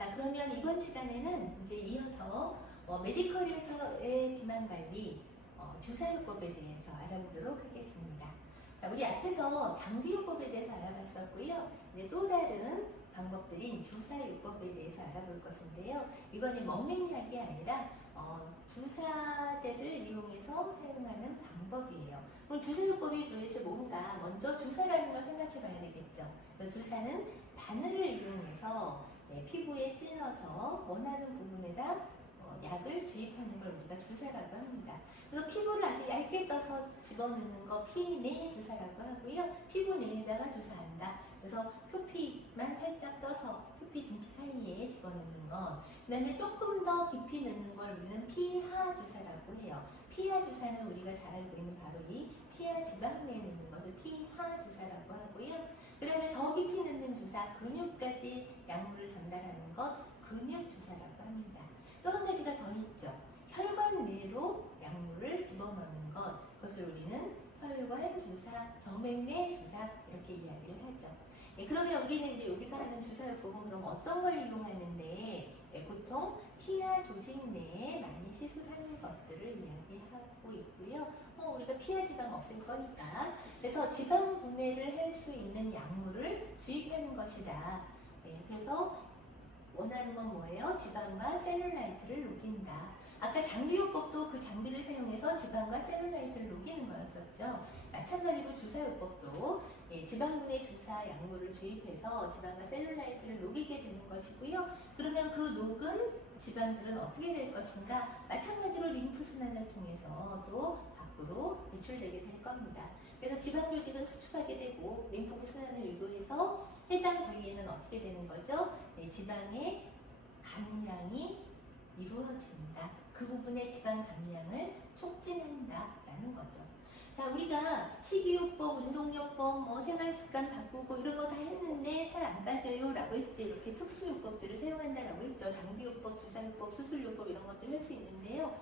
자, 그러면 이번 시간에는 이제 이어서 메디컬에서의 비만 관리 주사요법에 대해서 알아보도록 하겠습니다. 자, 우리 앞에서 장비요법에 대해서 알아봤었고요. 이제 또 다른 방법들인 주사요법에 대해서 알아볼 것인데요. 이거는 먹는 약이 아니라 주사제를 이용해서 사용하는 방법이에요. 그럼 주사요법이 도대체 뭔가 먼저 주사라는 걸 생각해 봐야 되겠죠. 주사는 바늘을 이용해서 피부에 찔러서 원하는 부분에다 약을 주입하는 걸 우리가 주사라고 합니다. 그래서 피부를 아주 얇게 떠서 집어넣는 거 피내 주사라고 하고요. 피부 내에다가 주사한다. 그래서 표피만 살짝 떠서 표피 진피 사이에 집어넣는 것. 그 다음에 조금 더 깊이 넣는 걸 우리는 피하 주사라고 해요. 피하 주사는 우리가 잘 알고 있는 바로 이 피하 지방 내에 넣는 것을 피하 주사라고 하고요. 그 다음에 더 깊이 넣는 주사, 근육까지 약물을 전달하는 것, 근육 주사라고 합니다. 또 한 가지가 더 있죠. 혈관 내로 약물을 집어넣는 것, 그것을 우리는 혈관 주사, 정맥 내 주사 이렇게 이야기를 하죠. 그러면 우리는 이제 여기서 하는 주사요법은 그럼 어떤 걸 이용하는데 보통 피하 조직 내에 많이 시술하는 것들을 이야기하고 있고요. 우리가 피하 지방 없앨 거니까 그래서 지방 분해를 할 수 있는 약물을 주입하는 것이다. 그래서 원하는 건 뭐예요? 지방과 셀룰라이트를 녹인다. 아까 장비요법도 그 장비를 사용해서 지방과 셀룰라이트를 녹이는 거였었죠. 마찬가지로 주사요법도 지방분해 주사 약물을 주입해서 지방과 셀룰라이트를 녹이게 되는 것이고요. 그러면 그 녹은 지방들은 어떻게 될 것인가? 마찬가지로 림프순환을 통해서 또 밖으로 배출되게 될 겁니다. 그래서 지방 조직은 수축하게 되고 림프 순환을 유도해서 해당 부위에는 어떻게 되는 거죠? 지방의 감량이 이루어진다. 그 부분의 지방 감량을 촉진한다라는 거죠. 자, 우리가 식이요법, 운동요법, 생활습관 바꾸고 이런 거 다 했는데 살 안 빠져요 라고 했을 때 이렇게 특수요법들을 사용한다라고 했죠. 장비요법, 주사요법, 수술요법 이런 것들을 할 수 있는데요.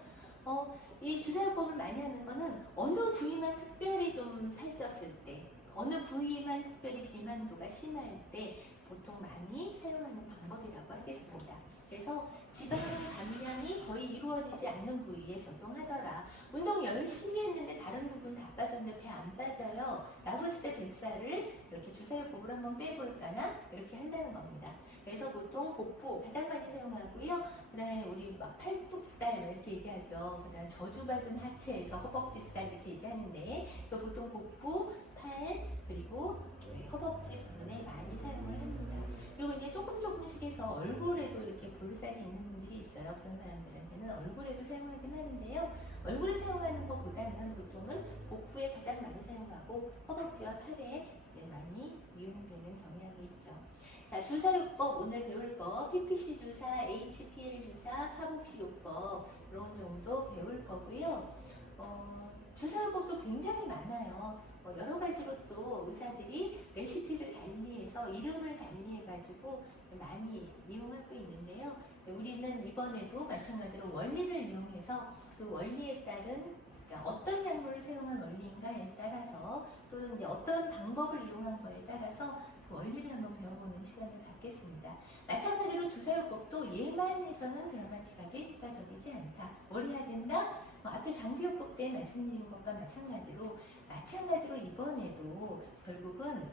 이 주사요법을 많이 하는 거는 어느 부위만 특별히 좀 살쪘을 때, 어느 부위만 특별히 비만도가 심할 때 보통 많이 사용하는 방법이라고 하겠습니다. 그래서 지방 감량이 거의 이루어지지 않는 부위에 적용하더라. 운동 열심히 했는데 다른 부분 다 빠졌는데 배 안 빠져요 라고 했을 때 뱃살을 이렇게 주사요법을 한번 빼볼까나 이렇게 한다는 겁니다. 그래서 보통 복부 가장 많이 사용하고요. 그 다음에 우리 막 팔뚝살 이렇게 얘기하죠. 그 다음에 저주받은 하체에서 허벅지살 이렇게 얘기하는데 보통 복부, 팔, 그리고 허벅지 부분에 많이 사용을 합니다. 그리고 이제 조금씩 해서 얼굴에도 이렇게 볼살이 있는 분들이 있어요. 그런 사람들한테는 얼굴에도 사용하긴 하는데요. 얼굴에 사용하는 것보다는 보통은 복부에 가장 많이 사용하고 허벅지와 팔에 이제 많이 이용되는 경향이 있죠. 자, 주사요법 오늘 배울 거 PPC 주사, HPL 주사, 카복시요법 이런 정도 배울 거고요. 주사요법도 굉장히 많아요. 여러 가지로 또 의사들이 레시피를 달리해서 이름을 달리해가지고 많이 이용하고 있는데요. 우리는 이번에도 마찬가지로 원리를 이용해서 그 원리에 따른 어떤 약물을 사용한 원리인가에 따라서 또는 이제 어떤 방법을 이용한 거에 따라서 그 원리를 한번 배워보는 시간을 갖겠습니다. 마찬가지로 주사요법도 얘만 해서는 드라마틱하게 효과적이지 않다. 뭘 해야 된다? 앞에 장비요법 때 말씀드린 것과 마찬가지로 이번에도 결국은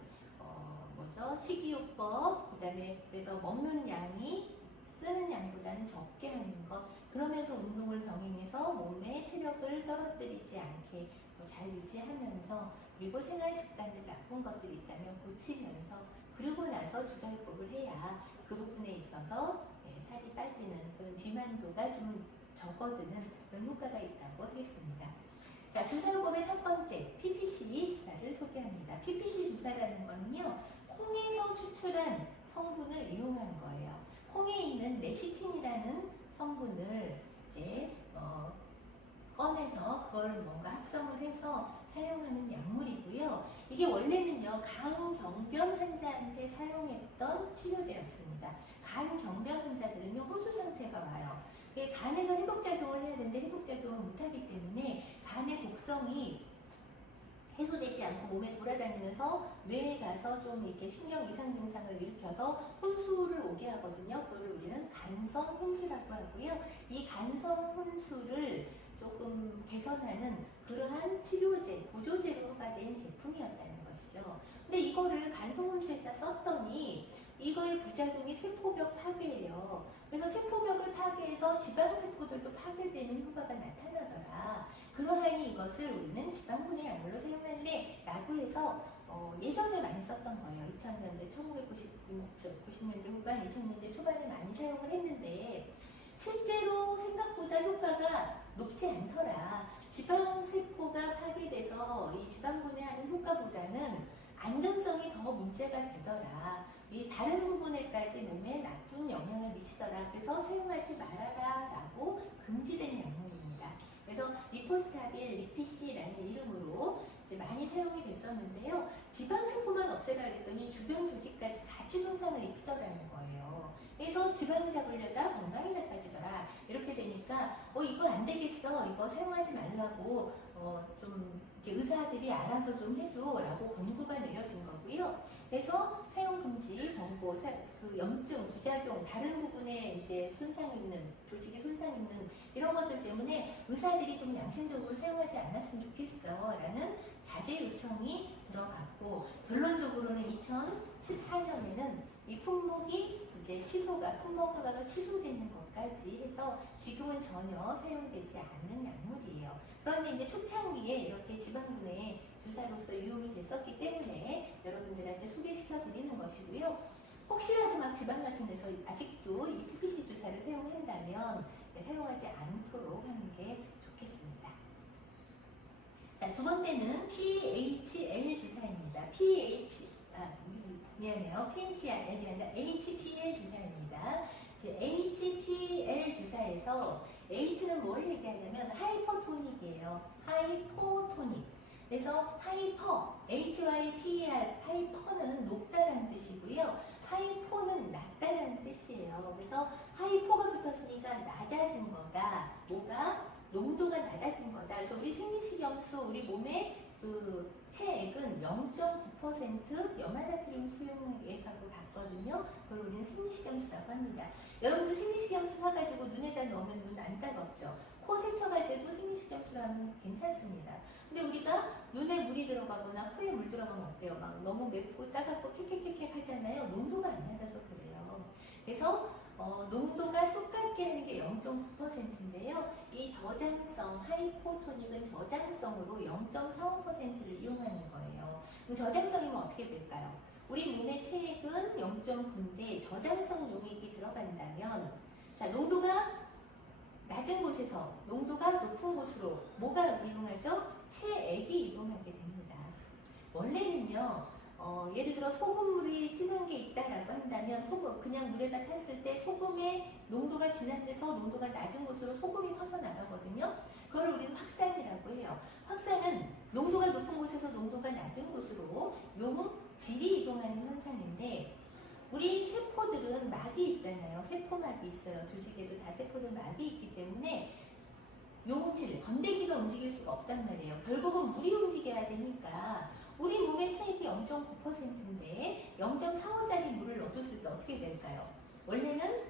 식이요법, 그 다음에 그래서 먹는 양이 쓰는 양보다는 적게 하는 것, 그러면서 운동을 병행해서 몸의 체력을 떨어뜨리지 않게 잘 유지하면서 그리고 생활 습관들 나쁜 것들이 있다면 고치면서 그러고 나서 주사요법을 해야 그 부분에 있어서 살이 빠지는 그런 비만도가 좀 적어드는 그런 효과가 있다고 하겠습니다. 자, 주사요법의 첫 번째 PPC 주사를 소개합니다. PPC 주사라는 거는요, 콩에서 추출한 성분을 이용한 거예요. 콩에 있는 레시틴이라는 성분을 이제 꺼내서 그걸 뭔가 합성을 해서 사용하는 약물이고요. 이게 원래는요, 간경변 환자한테 사용했던 치료제였습니다. 간경변 환자들은요, 혼수 상태가 와요. 간에서 해독작용을 해야 되는데 해독작용을 못하기 때문에 간의 독성이 해소되지 않고 몸에 돌아다니면서 뇌에 가서 좀 이렇게 신경 이상 증상을 일으켜서 혼수를 오게 하거든요. 그거를 우리는 간성 혼수라고 하고요. 이 간성 혼수를 조금 개선하는 그러한 치료제, 보조제로 허가된 제품이었다는 것이죠. 근데 이거를 간성 혼수에다 썼더니 이거의 부작용이 세포벽 파괴예요. 그래서 세포벽을 파괴해서 지방세포들도 파괴되는 효과가 나타나더라. 그러하니 이것을 우리는 지방분해 약물로 사용할래 라고 해서 예전에 많이 썼던 거예요. 2000년대, 1990년대 후반, 2000년대 초반에 많이 사용을 했는데 실제로 생각보다 효과가 높지 않더라. 지방세포가 파괴돼서 이 지방분해하는 효과보다는 안전성이 더 문제가 되더라. 이 다른 부분에까지 몸에 나쁜 영향을 미치더라. 그래서 사용하지 말아라 라고 금지된 약물입니다. 그래서 리포스타빌, 리피시라는 이름으로 이제 많이 사용이 됐었는데요. 지방세포만 없애라 그랬더니 주변 조직까지 같이 손상을 입히더라는 거예요. 그래서 지방을 잡으려다 건강이 나빠지더라. 이렇게 되니까 이거 안 되겠어. 이거 사용하지 말라고 좀 이렇게 의사들이 알아서 좀 해줘라고 권고가 내려진 거고요. 그래서 사용 금지, 권고, 그 염증, 부작용, 다른 부분에 이제 손상 있는 조직이 손상 있는 이런 것들 때문에 의사들이 좀 양심적으로 사용하지 않았으면 좋겠어라는 자제 요청이 들어갔고 결론적으로는 2014년에는 이 품목이 이제 품목 허가가 취소되는 것까지 해서 지금은 전혀 사용되지 않는 약물이에요. 그런데 이제 초창기에 이렇게 지방분해 주사로서 이용이 됐었기 때문에 여러분들한테 소개시켜 드리는 것이고요. 혹시라도 막 지방 같은 데서 아직도 이 PPC 주사를 사용한다면 사용하지 않도록 하는 게 좋겠습니다. 자, 두 번째는 PHL 주사입니다. 미안해요. PHL이 아니라 HPL 주사입니다. HPL 주사에서 H는 뭘 얘기하냐면 하이퍼토닉이에요. 하이포토닉. 그래서 하이퍼, HYPER, 하이퍼는 높다라는 뜻이고요. 하이포는 낮다라는 뜻이에요. 그래서 하이포가 붙었으니까 낮아진 거다. 뭐가? 농도가 낮아진 거다. 그래서 우리 생리식염수, 우리 몸의 그 체액은 0.9% 염화나트륨 수용액하고 같거든요. 그걸 우리는 생리식염수라고 합니다. 여러분들 생리식염수 사가지고 눈에다 넣으면 눈 안 따갑죠? 코 세척할 때도 생리식염수로 하면 괜찮습니다. 근데 우리가 눈에 물이 들어가거나 코에 물 들어가면 어때요? 막 너무 맵고 따갑고 킥킥킥킥 하잖아요. 농도가 안 낮아서 그래요. 그래서 농도가 똑같게 하는 게 0.9%인데요. 이 저장성, 하이포토닉은 저장성으로 0.45%를 이용하는 거예요. 그럼 저장성이면 어떻게 될까요? 우리 몸의 체액은 0.9인데 저장성 용액이 들어간다면 자, 농도가 낮은 곳에서 농도가 높은 곳으로 뭐가 이동하죠? 체액이 이동하게 됩니다. 원래는요, 예를 들어 소금물이 진한 게 있다라고 한다면 그냥 물에다 탔을 때 소금의 농도가 진한 데서 농도가 낮은 곳으로 소금이 터져 나가거든요. 그걸 우리는 확산이라고 해요. 확산은 농도가 높은 곳에서 농도가 낮은 곳으로 용질이 이동하는 현상인데 우리 세포들은 막이 있잖아요. 세포막이 있어요. 조직에도 다 세포들 막이 있기 때문에 용질, 건더기가 움직일 수가 없단 말이에요. 결국은 물이 움직여야 되니까 우리 몸의 체액이 0.9%인데 0.45짜리 물을 넣어줬을 때 어떻게 될까요? 원래는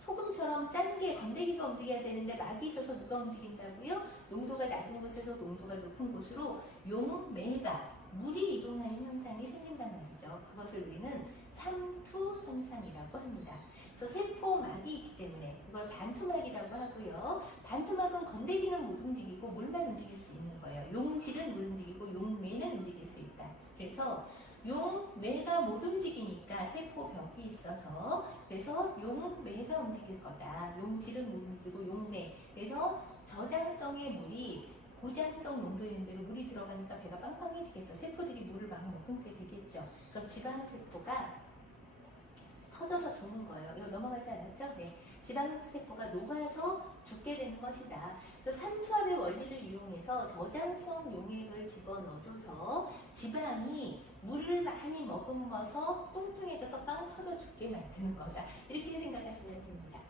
소금처럼 짠 게 건더기가 움직여야 되는데 막이 있어서 누가 움직인다고요? 농도가 낮은 곳에서 농도가 높은 곳으로 용매가 물이 이동하는 현상이 생긴단 말이죠. 그것을 우리는 삼투 현상이라고 합니다. 그래서 세포막이 있기 때문에 그걸 반투막이라고 하고요. 반투막은 건더기는 못 움직이고 물만 움직일 수 있는 거예요. 용질은 못 움직이고 용매는 움직일 수 있다. 그래서 용매가 못 움직이니까 세포벽이 있어서 그래서 용매가 움직일 거다. 용질은 못 움직이고 용매. 그래서 저장성의 물이 고장성 농도 있는 데로 물이 들어가니까 배가 빵빵해지겠죠. 세포들이 물을 막 못 끊게 되겠죠. 그래서 지방세포가 터져서 죽는 거예요. 이거 넘어가지 않았죠? 네. 지방세포가 녹아서 죽게 되는 것이다. 그래서 삼투압의 원리를 이용해서 저장성 용액을 집어넣어줘서 지방이 물을 많이 머금어서 뚱뚱해져서 빵 터져 죽게 만드는 거다. 이렇게 생각하시면 됩니다.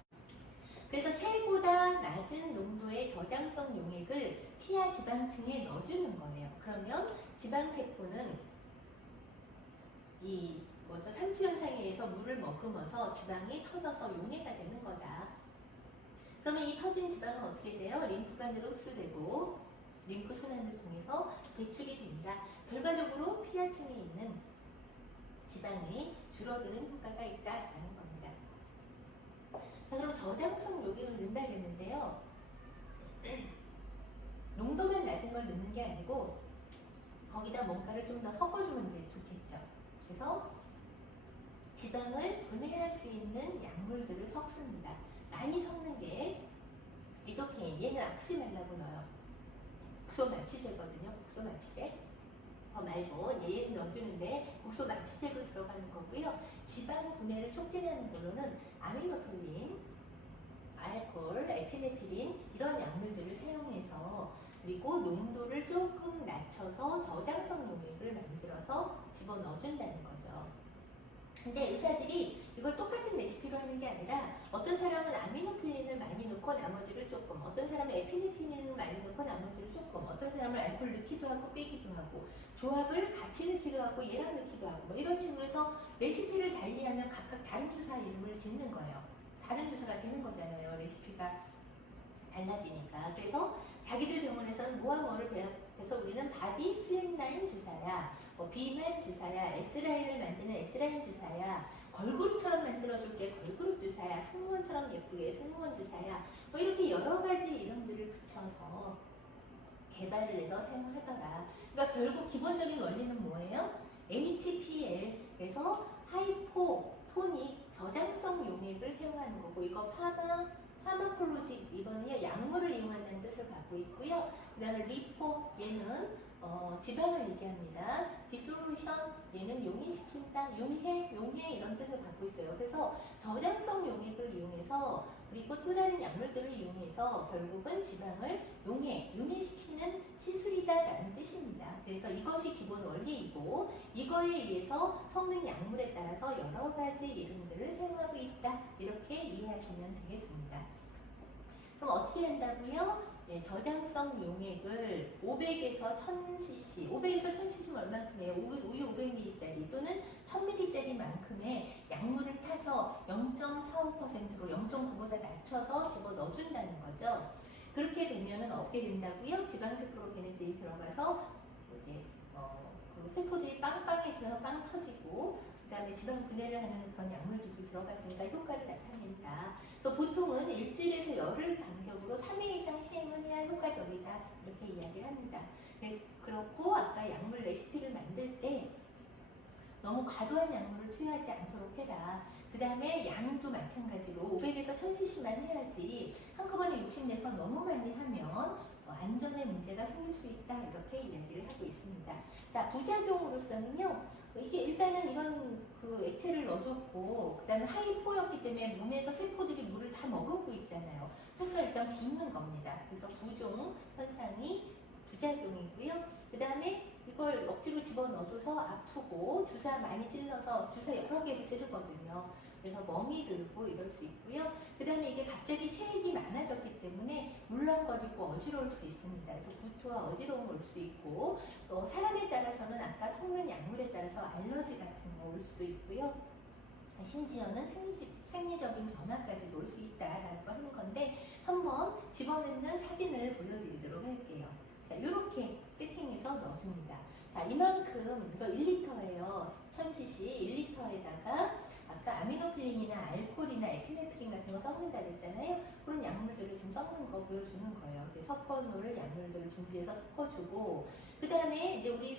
그래서 체액보다 낮은 농도의 저장성 용액을 피하 지방층에 넣어주는 거예요. 그러면 지방세포는 이 삼투 현상에 의해서 물을 머금어서 지방이 터져서 용해가 되는 거다. 그러면 이 터진 지방은 어떻게 돼요? 림프관으로 흡수되고 림프 순환을 통해서 배출이 된다. 결과적으로 피하층에 있는 지방이 줄어드는 효과가 있다라는 겁니다. 자, 그럼 저장성 용액을 넣는다 그랬는데요. 농도만 낮은 걸 넣는 게 아니고 거기다 뭔가를 좀 더 섞어주면 좋겠죠. 그래서 지방을 분해할 수 있는 약물들을 섞습니다. 많이 섞는 게 리도케인, 얘는 악스말라고 넣어요. 국소마취제거든요. 국소마취제. 말고 얘는 넣어주는데 국소마취제로 들어가는 거고요. 지방 분해를 촉진하는 걸로는 아미노폴린, 알코올, 에피네피린 이런 약물들을 사용해서 그리고 농도를 조금 낮춰서 저장성 용액을 만들어서 집어넣어준다는 거죠. 근데 의사들이 이걸 똑같은 레시피로 하는 게 아니라 어떤 사람은 아미노필린을 많이 넣고 나머지를 조금, 어떤 사람은 에피네피린을 많이 넣고 나머지를 조금, 어떤 사람은 알코올 넣기도 하고 빼기도 하고 조합을 같이 넣기도 하고 얘랑 넣기도 하고 뭐 이런 식으로 해서 레시피를 달리하면 각각 다른 주사 이름을 짓는 거예요. 다른 주사가 되는 거잖아요. 레시피가 달라지니까. 그래서 자기들 병원에서는 뭐와 뭐를 배합해서 우리는 바디 슬림라인 주사야, 비만 주사야, S라인을 만드는 S라인 주사야, 걸그룹처럼 만들어줄게 걸그룹 주사야, 승무원처럼 예쁘게 승무원 주사야, 이렇게 여러 가지 이름들을 붙여서 개발을 해서 사용하더라. 그러니까 결국 기본적인 원리는 뭐예요? HPL, 그래서 하이포토닉 저장성 용액을 사용하는 거고, 이거 파마콜로직, 이거는요 약물을 이용한다는 뜻을 갖고 있고요. 그 다음에 리포, 얘는 지방을 얘기합니다. 디솔루션, 얘는 용해시킨다, 용해 이런 뜻을 갖고 있어요. 그래서 저장성 용액을 이용해서 그리고 또 다른 약물들을 이용해서 결국은 지방을 용해시키는 시술이다라는 뜻입니다. 그래서 이것이 기본 원리이고 이거에 의해서 섞는 약물에 따라서 여러 가지 이름들을 사용하고 있다. 이렇게 이해하시면 되겠습니다. 그럼 어떻게 한다고요? 저장성 용액을 500에서 1000cc, 500에서 1000cc면 얼만큼이에요? 우유 500ml짜리 또는 1000ml짜리만큼의 약물을 타서 0.45%로 0.9보다 낮춰서 집어 넣어준다는 거죠. 그렇게 되면은 어떻게 된다고요? 지방세포로 걔네들이 들어가서 이제 그 세포들이 빵빵해지면서 빵 터지고 그 다음에 지방 분해를 하는 그런 약물들도 들어갔으니까 효과를 나타낸다. 그래서 보통은 일주일에서 열흘 간격으로 3회 이상 시행을 해야 효과적이다. 이렇게 이야기를 합니다. 그렇고 아까 약물 레시피를 만들 때 너무 과도한 약물을 투여하지 않도록 해라. 그 다음에 양도 마찬가지로 500에서 1000cc만 해야지 한꺼번에 욕심내서 너무 많이 하면 안전에 문제가 생길 수 있다. 이렇게 이야기를 하고 있습니다. 자, 부작용으로서는요. 이게 일단은 이런 그 액체를 넣어줬고 그 다음에 하이포였기 때문에 몸에서 세포들이 물을 다 머금고 있잖아요. 그러니까 일단 붓는 겁니다. 그래서 부종 현상이 부작용이고요. 그 다음에 이걸 억지로 집어넣어줘서 아프고 주사 많이 찔러서 주사 여러 개를 찌르거든요. 그래서 멍이 들고 이럴 수 있고요. 그 다음에 이게 갑자기 체액이 많아졌기 때문에 물렁거리고 어지러울 수 있습니다. 그래서 구토와 어지러움 올 수 있고 또 사람에 따라서는 아까 섞는 약물에 따라서 알러지 같은 거 올 수도 있고요. 심지어는 생리적인 변화까지도 올 수 있다라고 하는 건데 한번 집어넣는 사진을 보여드리도록 할게요. 자, 이렇게 세팅해서 넣어줍니다. 자, 이만큼, 이거 1리터예요. 1000cc 1리터에다가 아까 아미노필린이나 알코올이나 에피네프린 같은 거 섞는다 그랬잖아요. 그런 약물들을 지금 섞는 거 보여주는 거예요. 섞어놓을 약물들을 준비해서 섞어주고 그 다음에 이제 우리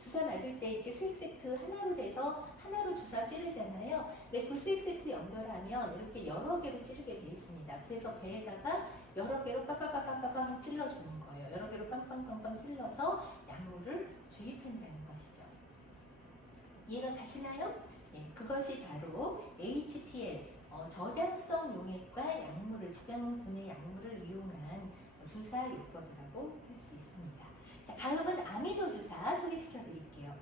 주사 맞을 때 이렇게 수액 세트 하나로 돼서 하나로 주사 찌르잖아요. 근데 그 수액 세트 연결하면 이렇게 여러 개로 찌르게 돼 있습니다. 그래서 배에다가 여러 개로 빠빠빠빠빵 찔러주는 거예요. 여러 개로 빵빵빵빵 찔러서 약물을 주입한다는 것이죠. 이해가 가시나요? 네, 그것이 바로 HPL, 저장성 용액과 약물을, 지방 분해 약물을 이용한 주사 요법이라고 할 수 있습니다. 자, 다음은 아미노 주사 소개시켜 드릴게요.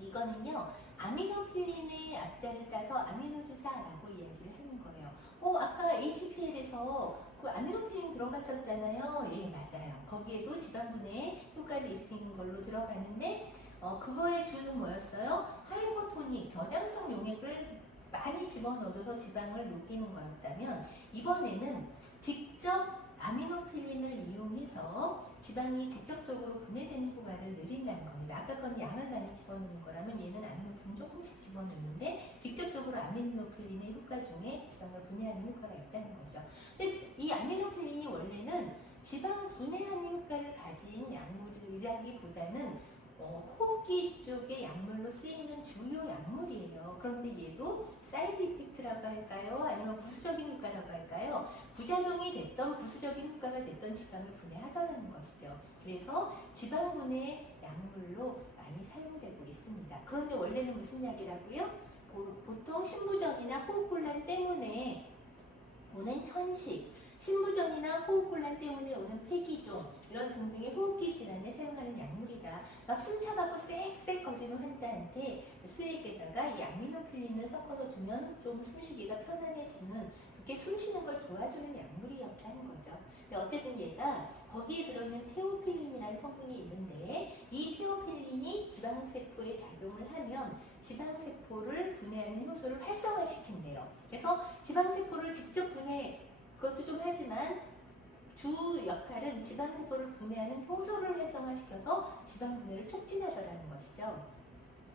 이거는요, 아미노필린의 앞자를 따서 아미노 주사라고 이야기를 하는 거예요. 아까 HPL에서 그 아미노필린 들어갔었잖아요. 예, 맞아요. 거기에도 지방분해 효과를 일으키는 걸로 들어가는데 그거의 주는 뭐였어요? 하이퍼토닉, 저장성 용액을 많이 집어넣어서 지방을 녹이는 거였다면 이번에는 직접 아미노필린을 이용해서 지방이 직접적으로 분해되는 효과를 느린다는 겁니다. 아까 건 양을 많이 집어넣는 거라면 얘는 아미노필린 조금씩 집어넣는데 직접적으로 아미노필린의 효과 중에 지방을 분해하는 효과가 있다는 거죠. 근데 이 아미노필린이 원래는 지방 분해하는 효과를 가진 약물이라기보다는 호흡기 쪽의 약물로 쓰이는 주요 약물이에요. 그런데 얘도 사이드 이펙트라고 할까요? 아니면 부수적인 효과라고 할까요? 부작용이 됐던 부수적인 효과가 됐던 지방을 분해하더라는 것이죠. 그래서 지방 분해 약물로 많이 사용되고 있습니다. 그런데 원래는 무슨 약이라고요? 보통 신부전이나 호흡곤란 때문에 오는 천식, 신부전이나 호흡곤란 때문에 오는 폐기종 이런 등등의 호흡기 질환에 사용하는 약물이다. 막 숨차가고 쌕쌕 거리는 환자한테 수액에다가 이 아미노필린을 섞어서 주면 좀 숨쉬기가 편안해지는 그렇게 숨쉬는 걸 도와주는 약물이었다는 거죠. 근데 어쨌든 얘가 거기에 들어있는 테오필린이라는 성분이 있는데 이 테오필린이 지방세포에 작용을 하면 지방세포를 분해하는 효소를 활성화시킨대요. 그래서 지방세포를 직접 분해 그것도 좀 하지만 주 역할은 지방세포를 분해하는 효소를 활성화시켜서 지방분해를 촉진하더라는 것이죠.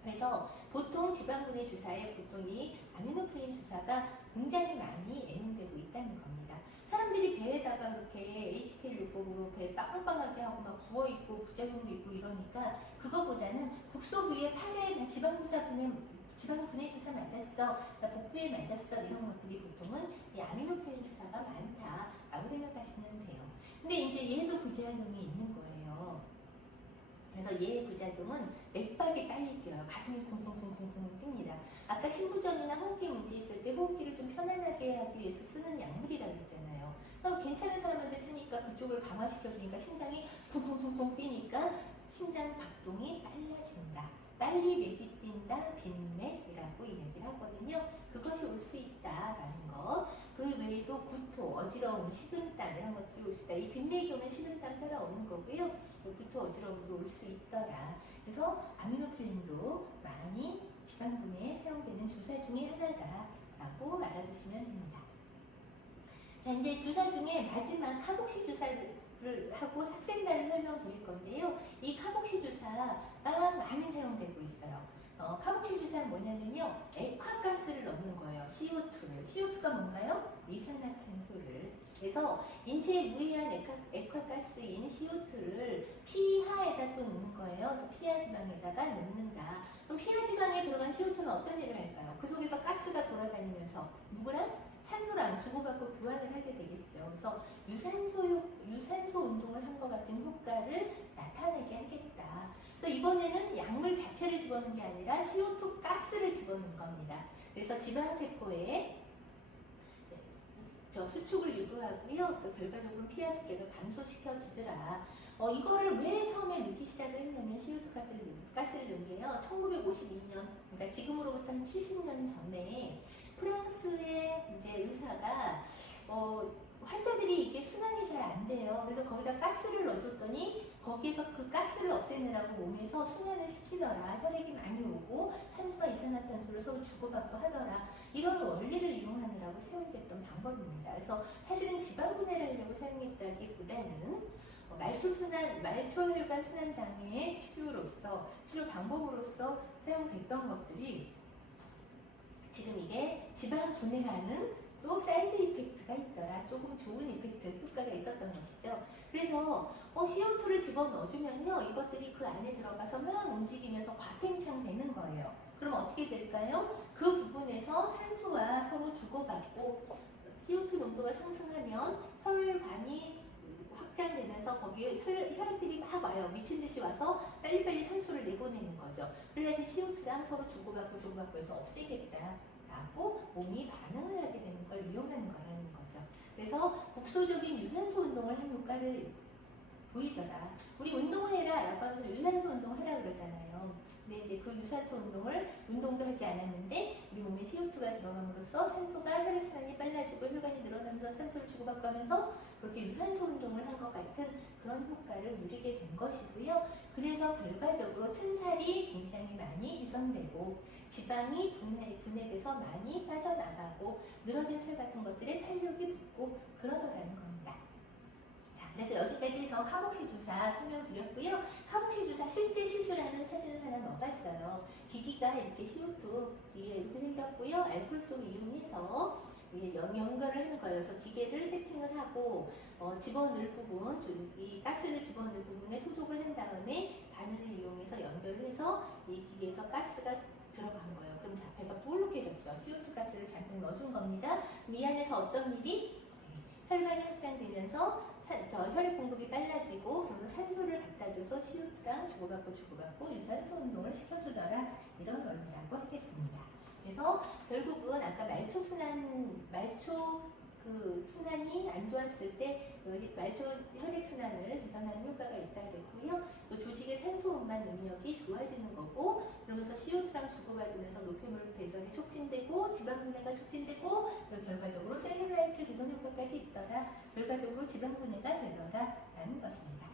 그래서 보통 지방분해 주사에 보통 이 아미노필린 주사가 굉장히 많이 애용되고 있다는 겁니다. 사람들이 배에다가 그렇게 HPL 요법으로 배 빵빵하게 하고 막 부어있고 부작용도 있고 이러니까 그거보다는 국소 부위에 팔에 나 지방분해 주사 맞았어, 나 복부에 맞았어 이런 것들이 보통은 이 아미노필린 주사가 많다라고 생각하시면 돼요. 근데 이제 얘도 부작용이 있는 거예요. 그래서 얘의 부작용은 맥박이 빨리 뛰어요. 가슴이 쿵쿵쿵쿵쿵 뜁니다. 아까 신부전이나 호흡기 문제 있을 때 호흡기를 좀 편안하게 하기 위해서 쓰는 약물이라고 했잖아요. 그럼 괜찮은 사람한테 쓰니까 그쪽을 강화시켜주니까 심장이 쿵쿵쿵쿵 뛰니까 심장 박동이 빨라진다. 빨리 맥이 뛴다, 빈맥이라고 이야기를 하거든요. 그것이 올 수 있다라는 것. 그 외에도 구토, 어지러움, 식은땀 이런 것들이 올 수 있다. 이 빈맥이 오면 식은땀 따라오는 거고요. 구토, 어지러움도 올 수 있더라. 그래서 아미노필린도 많이 지방분해에 사용되는 주사 중에 하나다라고 알아두시면 됩니다. 자, 이제 주사 중에 마지막 카복시 주사를 하고 삭센다를 설명드릴 건데요. 이 카복시 주사가 많이 사용되고 있어요. 카복시 주사는 뭐냐면요. 액화가스를 넣는 거예요. CO2를. CO2가 뭔가요? 이산화탄소를. 그래서 인체에 무해한 액화가스인 CO2를 피하에다 또 넣는 거예요. 그래서 피하 지방에다가 넣는다. 그럼 피하 지방에 들어간 CO2는 어떤 일을 할까요? 그 속에서 가스가 돌아다니면서 누구랑? 산소랑 주고받고 교환을 하게 되겠죠. 그래서 유산소 운동을 한 것 같은 효과를 나타내게 하겠다. 그래서 이번에는 약물 자체를 집어넣는 게 아니라 CO2 가스를 집어넣는 겁니다. 그래서 지방세포에 수축을 유도하고요. 그래서 결과적으로 피하 두께가 감소시켜지더라. 이거를 왜 처음에 넣기 시작을 했냐면 CO2 가스를 넣은 게요. 1952년, 그러니까 지금으로부터 한 70년 전에 프랑스의 이제 의사가 환자들이 이게 순환이 잘 안 돼요. 그래서 거기다 가스를 넣어줬더니 거기에서 그 가스를 없애느라고 몸에서 순환을 시키더라. 혈액이 많이 오고 산소와 이산화탄소를 서로 주고받고 하더라. 이런 원리를 이용하느라고 사용됐던 방법입니다. 그래서 사실은 지방분해를 하려고 사용했다기보다는 말초혈관 순환 장애의 치료 방법으로서 사용됐던 것들이 지금 이게 지방 분해하는 또 사이드 이펙트가 있더라. 조금 좋은 이펙트 효과가 있었던 것이죠. 그래서 CO2를 집어넣어주면요. 이것들이 그 안에 들어가서 막 움직이면서 과팽창 되는 거예요. 그럼 어떻게 될까요? 그 부분에서 산소와 서로 주고받고 CO2 농도가 상승하면 혈관이 확장되면서 거기에 혈액들이 막 와요. 미친 듯이 와서 빨리빨리 산소를 내보내는 거죠. 그래야지 CO2랑 서로 주고받고 해서 없애겠다라고 몸이 반응을 하게 되는 걸 이용하는 거라는 거죠. 그래서 국소적인 유산소 운동을 한 효과를 보이더라. 우리 운동을 해라 라고 하면서 유산소 운동을 하라 그러잖아요. 근데 이제 그 유산소 운동도 하지 않았는데 우리 몸에 CO2가 들어감으로써 산소가 혈액순환이 빨라지고 혈관이 늘어나면서 산소를 주고받고 하면서 그렇게 유산소 운동을 한 것 같은 그런 효과를 누리게 된 것이고요. 그래서 결과적으로 튼살이 굉장히 많이 개선되고 지방이 분해돼서 많이 빠져나가고 늘어진 살 같은 것들에 탄력이 붙고 그러더라는 겁니다. 자, 그래서 여기까지 해서 하복시 주사 설명드렸고요. 하복시 주사 실제 시술하는 사진을 하나 넣어봤어요. 기기가 이렇게 CO2 이게 이렇게 생겼고요. 알콜솜 이용해서 연결을 하는 거예요. 그래서 기계를 세팅을 하고 집어넣을 부분, 이 가스를 집어넣을 부분에 소독을 한 다음에 바늘을 이용해서 연결을 해서 이 기계에서 가스가 들어간 거예요. 그럼 자폐가 볼록해졌죠. CO2 가스를 잔뜩 넣어준 겁니다. 이 안에서 어떤 일이? 혈관이 확장되면서 혈액 공급이 빨라지고 그래서 산소를 갖다 줘서 CO2랑 주고받고 유산소 운동을 시켜주더라. 이런 원리라고 하겠습니다. 그래서 결국은 아까 말초 그 순환이 안 좋았을 때 그 말초 혈액 순환을 개선하는 효과가 있다 그랬고요. 또 조직의 산소 운반 능력이 좋아지는 거고 그러면서 CO2랑 주고받으면서 노폐물 배설이 촉진되고 지방 분해가 촉진되고 결과적으로 셀룰라이트 개선 효과까지 있더라. 결과적으로 지방 분해가 되더라라는 것입니다.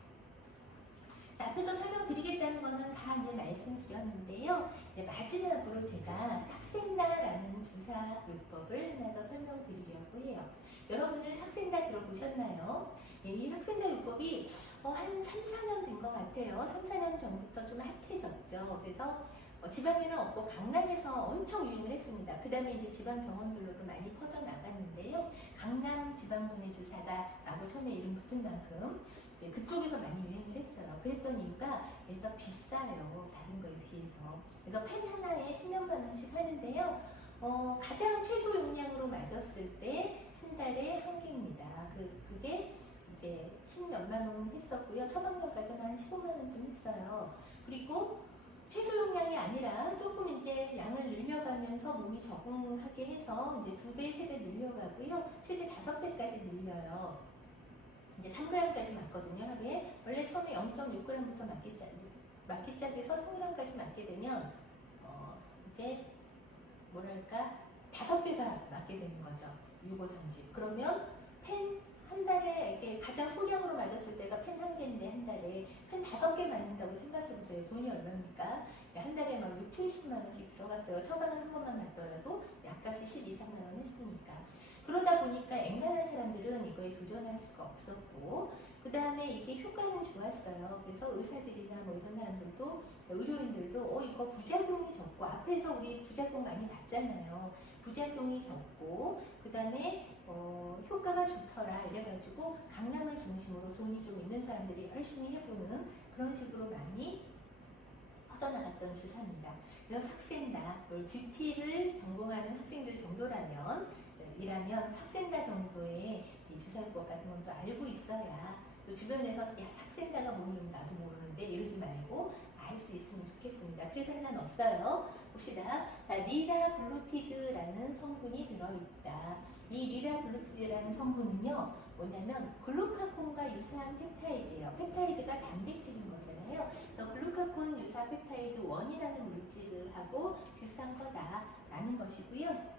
자, 앞에서 설명드리겠다는 거는 다 이제 말씀드렸는데요. 마지막으로 제가 삭센다라는 주사 요법을 하나 더 설명드리려고 해요. 여러분들 삭센다 들어보셨나요? 이 삭센다 요법이 한 3, 4년 된 것 같아요. 3, 4년 전부터 좀 핫해졌죠. 그래서 지방에는 없고 강남에서 엄청 유행을 했습니다. 그 다음에 이제 지방 병원들로도 많이 퍼져나갔는데요. 강남 지방분해 주사다라고 처음에 이름 붙은 만큼 이제 그쪽에서 많이 유행을 했어요. 그랬던 이유가 얘가 비싸요. 다른 거에 비해서. 그래서 펜 하나에 10몇만 원씩 하는데요. 가장 최소 용량으로 맞았을 때 한 달에 한 개입니다. 그게 이제 10몇만 원 했었고요. 처방료까지 한 15만 원쯤 했어요. 그리고 최소 용량이 아니라 조금 이제 양을 늘려가면서 몸이 적응하게 해서 이제 2배, 3배 늘려가고요. 최대 5배까지 늘려요. 이제 3g까지 맞거든요, 하루에. 원래 처음에 0.6g부터 맞기 시작해서 3g까지 맞게 되면, 이제, 뭐랄까, 5배가 맞게 되는 거죠. 6, 5, 30. 그러면 펜 한 달에, 이렇게 가장 소량으로 맞았을 때가 펜 1개인데, 한 달에 펜 5개 맞는다고 생각해보세요. 돈이 얼마입니까? 한 달에 막 6, 70만 원씩 들어갔어요. 처방은 한 번만 맞더라도 약값이 12, 3만 원 했으니까. 그러다 보니까 앵간한 사람들은 이거에 도전할 수가 없었고 그 다음에 이게 효과는 좋았어요. 그래서 의사들이나 뭐 이런 사람들도 의료인들도 이거 부작용이 적고 앞에서 우리 부작용 많이 봤잖아요. 부작용이 적고 그 다음에 효과가 좋더라 이래가지고 강남을 중심으로 돈이 좀 있는 사람들이 열심히 해보는 그런 식으로 많이 퍼져나갔던 주사입니다. 그래서 삭센다, 뷰티를 전공하는 학생들 정도라면 삭센다 정도의 이 주사요법 같은 건 또 알고 있어야 또 주변에서 야 삭센다가 뭐니 나도 모르는데 이러지 말고 알 수 있으면 좋겠습니다. 그래서 하나 넣었어요. 봅시다. 자, 리라글루티드라는 성분이 들어있다. 이 리라글루티드라는 성분은요 뭐냐면 글루카곤과 유사한 펩타이드예요. 펩타이드가 단백질인 거잖아요. 그래서 글루카곤 유사 펩타이드 1이라는 물질하고 비슷한 거다라는 것이고요.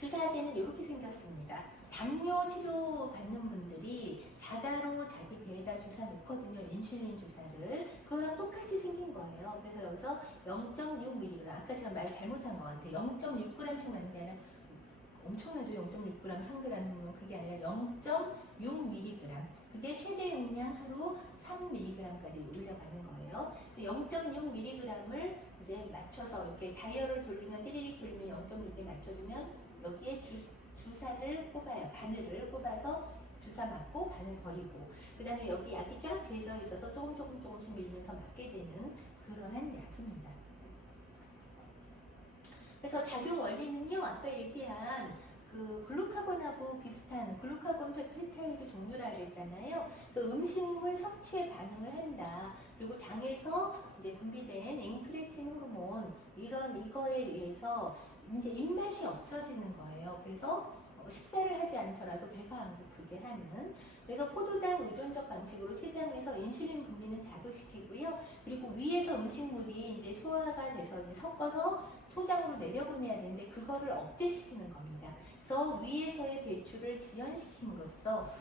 주사제는 이렇게 생겼습니다. 당뇨 치료 받는 분들이 자가로 자기 배에다 주사 놓거든요. 인슐린 주사를. 그거랑 똑같이 생긴 거예요. 그래서 여기서 0.6mg, 아까 제가 말 잘못한 것 같아요. 0.6g씩 맞는 게 아니라 엄청나죠. 0.6g, 3g이면 그게 아니라 0.6mg. 그게 최대 용량 하루 3mg까지 올려가는 거예요. 0.6mg을 이제 맞춰서 이렇게 다이얼을 돌리면 띠리릭 돌리면 0.6에 맞춰주면 여기에 주사를 뽑아요. 바늘을 뽑아서 주사 맞고 바늘 버리고 그 다음에 여기 약이 쫙 재져 있어서 조금씩 밀면서 맞게 되는 그러한 약입니다. 그래서 작용 원리는요. 아까 얘기한 그 글루카곤하고 비슷한 글루카곤 펩타이드 종류라 그랬잖아요. 그 음식물 섭취에 반응을 한다. 그리고 장에서 이제 분비된 인크레틴 호르몬 이거에 의해서 이제 입맛이 없어지는 거예요. 그래서 식사를 하지 않더라도 배가 안 고프게 하는, 그래서 포도당 의존적 방식으로 췌장에서 인슐린 분비는 자극시키고요. 그리고 위에서 음식물이 이제 소화가 돼서 이제 섞어서 소장으로 내려보내야 되는데 그거를 억제시키는 겁니다. 그래서 위에서의 배출을 지연시킴으로써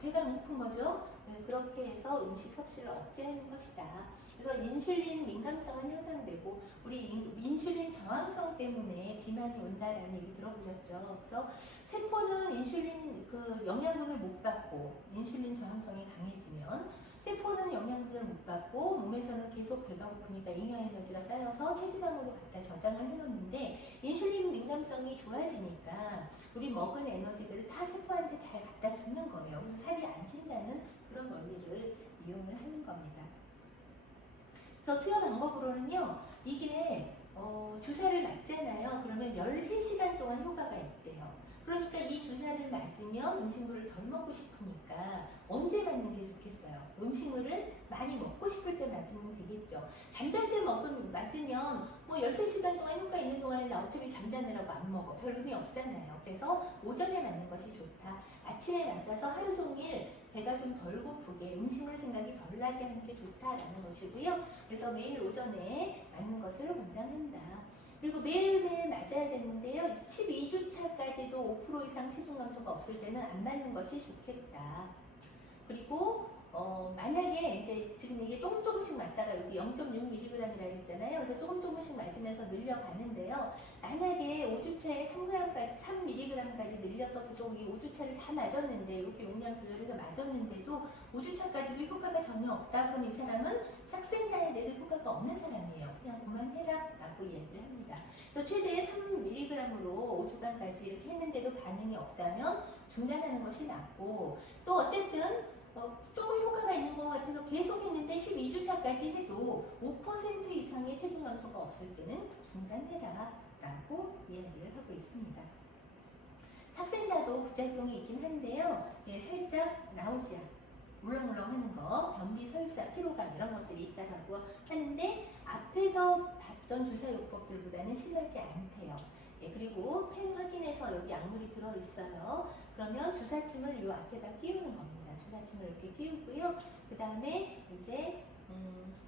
배가 고픈 거죠. 그렇게 해서 음식 섭취를 억제하는 것이다. 그래서 인슐린 민감성은 향상되고 우리 인슐린 저항성 때문에 비만이 온다라는 얘기 들어보셨죠? 그래서 세포는 인슐린 그 영양분을 못 받고 인슐린 저항성이 강해지면 세포는 영양분을 못 받고 몸에서는 계속 배가 고프니까 잉여 에너지가 쌓여서 체지방으로 갖다 저장을 해놓는데 인슐린 민감성이 좋아지니까 우리 먹은 에너지들을 다 세포한테 잘 갖다 주는 거예요. 그래서 살이 안 찐다는 그런 원리를 이용을 하는 겁니다. 그래서 투여 방법으로는요, 이게 주사를 맞잖아요. 그러면 13시간 동안 효과가 있대요. 그러니까 이 주사를 맞으면 음식물을 덜 먹고 싶으니까 언제 맞는 게 좋겠어요? 음식물을 많이 먹고 싶을 때 맞으면 되겠죠. 잠잘 때 맞으면 13시간 동안 효과 있는 동안에 나 어차피 잠자느라고 안 먹어. 별 의미 없잖아요. 그래서 오전에 맞는 것이 좋다. 아침에 맞아서 하루 종일 배가 좀 덜 고프게 음식물 생각이 덜 나게 하는 게 좋다라는 것이고요. 그래서 매일 오전에 맞는 것을 권장한다. 그리고 매일매일 맞아야 되는데요. 12주차까지도 5% 이상 체중 감소가 없을 때는 안 맞는 것이 좋겠다. 그리고 만약에 이제 지금 이게 조금씩 맞다가 여기 0.6mg이라고 했잖아요. 그래서 조금씩 맞으면서 늘려가는데요. 만약에 5주차에 3g까지, 3mg까지 늘려서 계속 이 5주차를 다 맞았는데 이렇게 용량 조절해서 맞았는데도 5주차까지도 효과가 전혀 없다. 그럼 이 사람은 삭센다에 대해서 효과가 없는 사람이에요. 그냥 그만해라 라고 이야기를 합니다. 그래서 최대 3mg으로 5주간까지 이렇게 했는데도 반응이 없다면 중단하는 것이 낫고, 또 어쨌든 조금 효과가 있는 것 같아서 계속 했는데 12주차까지 해도 5% 이상의 체중 감소가 없을 때는 중단해라 라고 이야기를 하고 있습니다. 삭센다도 부작용이 있긴 한데요. 살짝 나오지야, 물렁물렁 하는 거, 변비, 설사, 피로감 이런 것들이 있다고 하는데 앞에서 봤던 주사요법들보다는 심하지 않대요. 그리고 펜 확인해서 여기 약물이 들어있어요. 그러면 주사침을 이 앞에다 끼우는 겁니다. 주사침을 이렇게 끼우고요. 그 다음에 이제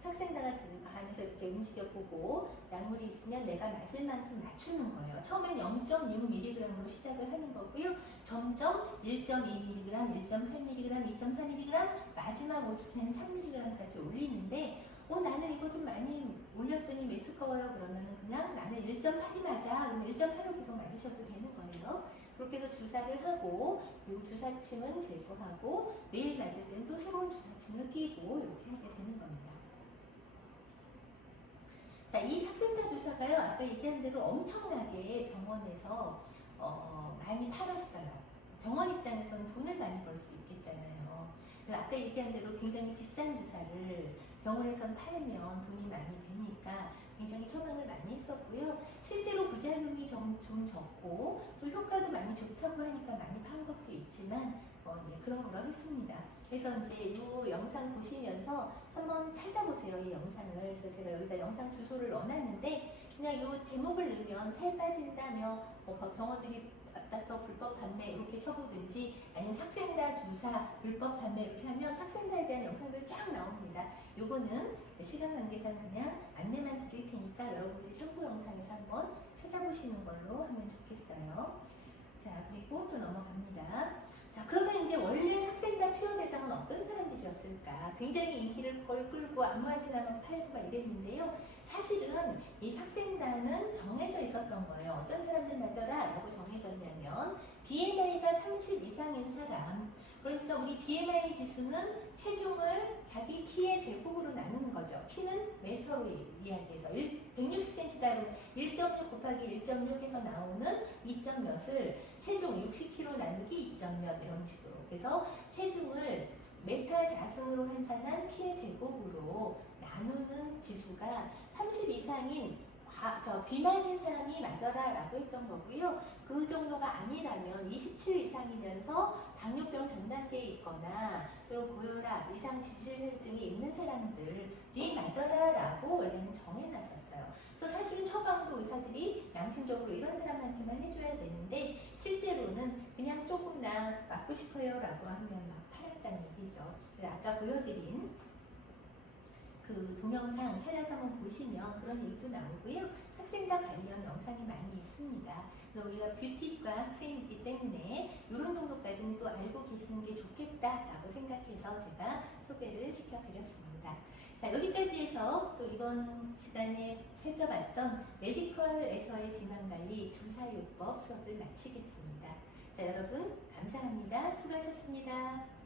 삭센다가 안에서 이렇게 움직여보고 약물이 있으면 내가 맞을 만큼 낮추는 거예요. 처음엔 0.6mg으로 시작을 하는 거고요. 점점 1.2mg, 1.8mg, 2.4mg, 마지막 5주차는 3mg까지 올리는데 나는 이거 좀 많이 올렸더니 메스꺼워요. 그러면은 그냥 나는 1.8이 맞아. 그럼 1.8로 계속 맞으셔도 되는 거예요. 그렇게 해서 주사를 하고, 그리고 주사침은 제거하고, 내일 맞을 때는 또 새로운 주사침을 끼고 이렇게 하게 되는 겁니다. 자, 이 삭센다 주사가요, 아까 얘기한 대로 엄청나게 병원에서 많이 팔았어요. 병원 입장에서는 돈을 많이 벌 수 있겠잖아요. 아까 얘기한 대로 굉장히 비싼 주사를 병원에선 팔면 돈이 많이 되니까 굉장히 처방을 많이 했었고요. 실제로 부작용이 좀 적고 또 효과도 많이 좋다고 하니까 많이 판 것도 있지만 그러했습니다. 그래서 이제 이 영상 보시면서 한번 찾아보세요. 이 영상을. 그래서 제가 여기다 영상 주소를 넣어놨는데 그냥 이 제목을 넣으면 살 빠진다며 병원들이 앞다퉈 불법 판매 이렇게 쳐보든지 아니면 삭센다 주사 불법 판매 이렇게 하면 삭센다에 대한 영상들 쫙 나옵니다. 요거는 시간 관계상 그냥 안내만 드릴 테니까 여러분들이 참고 영상에서 한번 찾아보시는 걸로 하면 좋겠어요. 자, 그리고 또 넘어갑니다. 자, 그러면 이제 원래 삭센다 투여 대상은 어떤 사람들이었을까? 굉장히 인기를 끌고 아무한테나 막 팔고 막 이랬는데요. 사실은 이 삭센다는 정해져 있었던 거예요. 어떤 사람들 맞아라 라고 정해졌냐면 BMI가 30 이상인 사람, 그러니까 우리 BMI 지수는 체중을 자기 키의 제곱으로 나누는 거죠. 키는 미터로 이야기해서 160cm다 그러면 1.6 곱하기 1.6 해서 나오는 2점 몇을 체중 60kg 나누기 2점 몇 이런 식으로. 그래서 체중을 메타 자승으로 환산한 키의 제곱으로 나누는 지수가 30 이상인 비만인 사람이 맞아라 라고 했던 거고요. 그 정도가 아니라면 27 이상이면서 당뇨병 전 단계에 있거나 그리고 고혈압, 이상 지질혈증이 있는 사람들이 맞아라 라고 원래는 정해놨었어요. 그래서 사실은 처방도 의사들이 양심적으로 이런 사람한테만 해줘야 되는데 실제로는 그냥 조금 나 맞고 싶어요 라고 하면 막 팔았다는 얘기죠. 그래서 아까 보여드린 그 동영상 찾아서 한번 보시면 그런 얘기도 나오고요. 삭생과 관련 영상이 많이 있습니다. 그래서 우리가 뷰티과 학생이기 때문에 이런 정도까지는 또 알고 계시는 게 좋겠다라고 생각해서 제가 소개를 시켜드렸습니다. 자, 여기까지 해서 또 이번 시간에 살펴봤던 메디컬에서의 비만관리 주사요법 수업을 마치겠습니다. 자, 여러분 감사합니다. 수고하셨습니다.